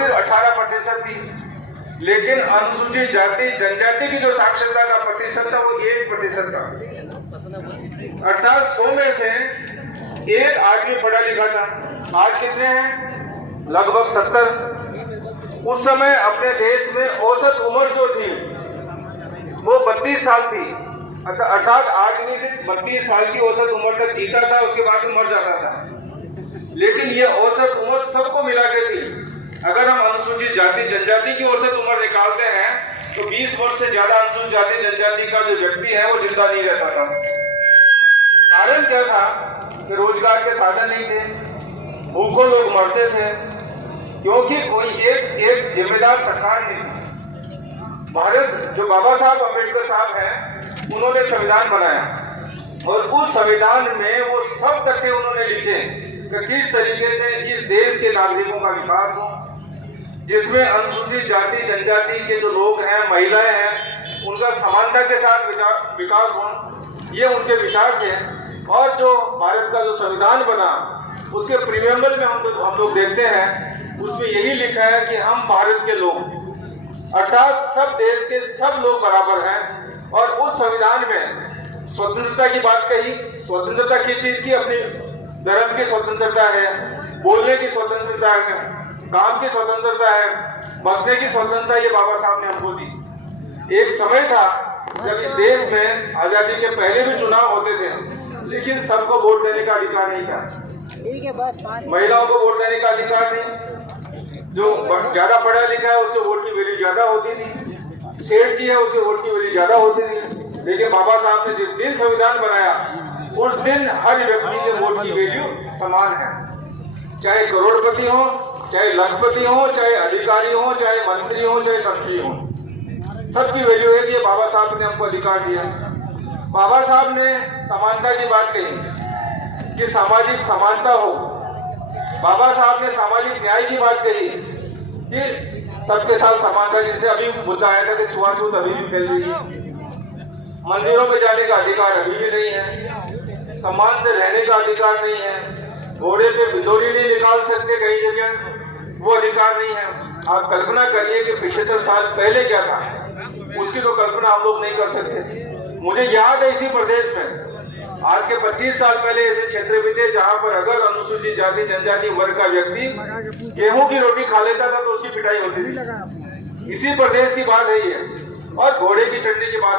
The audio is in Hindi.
सिर्फ 18% थी, लेकिन अनुसूचित जाति जनजाति की जो साक्षरता का प्रतिशत था वो 1% था। अर्थात 100 में से एक आदमी पढ़ा लिखा था। आज कितने हैं? लगभग 70। उस समय अपने देश में औसत उम्र जो थी वो 32 साल थी। अर्थात आदमी सिर्फ 32 साल की औसत उम्र तक जीता था, उसके बाद में मर जाता था। लेकिन ये औसत उम्र सबको मिला के थी। अगर हम अनुसूचित जाति जनजाति की औसत उम्र निकालते हैं तो 20 वर्ष से ज्यादा अनुसूचित जाति जनजाति का जो व्यक्ति है वो जिंदा नहीं रहता था। कारण क्या था कि रोजगार के साधन नहीं थे, भूखों लोग मरते थे, क्योंकि कोई एक जिम्मेदार सरकार नहीं थी। भारत जो बाबा साहब अम्बेडकर साहब हैं, उन्होंने संविधान बनाया और उस संविधान में वो सब तथ्य उन्होंने लिखे कि किस तरीके से इस देश के नागरिकों का विकास हो, जिसमें अनुसूचित जाति जनजाति के जो लोग हैं, महिलाएं हैं, उनका समानता के साथ विकास हो। ये उनके विचार थे। और जो भारत का जो संविधान बना उसके प्रीएम्बल में हम लोग देखते हैं, उसमें यही लिखा है कि हम भारत के लोग, अर्थात सब देश के सब लोग बराबर हैं। और उस संविधान में स्वतंत्रता की बात कही। स्वतंत्रता किस चीज की? अपनी धर्म की स्वतंत्रता है, बोलने की स्वतंत्रता है, काम की स्वतंत्रता है, बसने की स्वतंत्रता, ये बाबा साहब ने हमको दी। एक समय था जब इस देश में आजादी के पहले भी चुनाव होते थे, लेकिन सबको वोट देने का अधिकार नहीं था। महिलाओं को वोट देने का अधिकार नहीं। जो ज्यादा पढ़ा लिखा है उसके वोट की वैल्यू ज्यादा होती थी, सेठ जी है उसके वोट की वैल्यू ज्यादा होती थी। लेकिन बाबा साहब ने जिस दिन संविधान बनाया उस दिन हर व्यक्ति के वोट की वैल्यू समान है। चाहे करोड़पति हो, चाहे लखपति हो, चाहे अधिकारी हो, चाहे मंत्री हो, चाहे मंत्री हो, सबकी वैल्यू है कि बाबा साहब ने हमको अधिकार दिया। बाबा साहब ने समानता की बात कही कि सामाजिक समानता हो। बाबा साहब ने सामाजिक न्याय की बात कही कि सबके साथ समानता, जिससे अभी मुद्दा आया था कि छुआछूत अभी भी फैल रही है। मंदिरों में जाने का अधिकार अभी भी नहीं है, सम्मान से रहने का अधिकार नहीं है, घोड़े पे भिदोरी नहीं निकाल सकते कई जगह, वो अधिकार नहीं है। आप कल्पना करिए कि 75 साल पहले क्या था, उसकी तो कल्पना हम लोग नहीं कर सकते। मुझे याद है इसी प्रदेश में आज के 25 साल पहले ऐसे क्षेत्र भी थे जहां पर अगर अनुसूचित जाति जनजाति वर्ग का व्यक्ति गेहूं की रोटी खा लेता था तो उसकी पिटाई होती थी। इसी प्रदेश की बात है ये। और घोड़े की चटनी की बात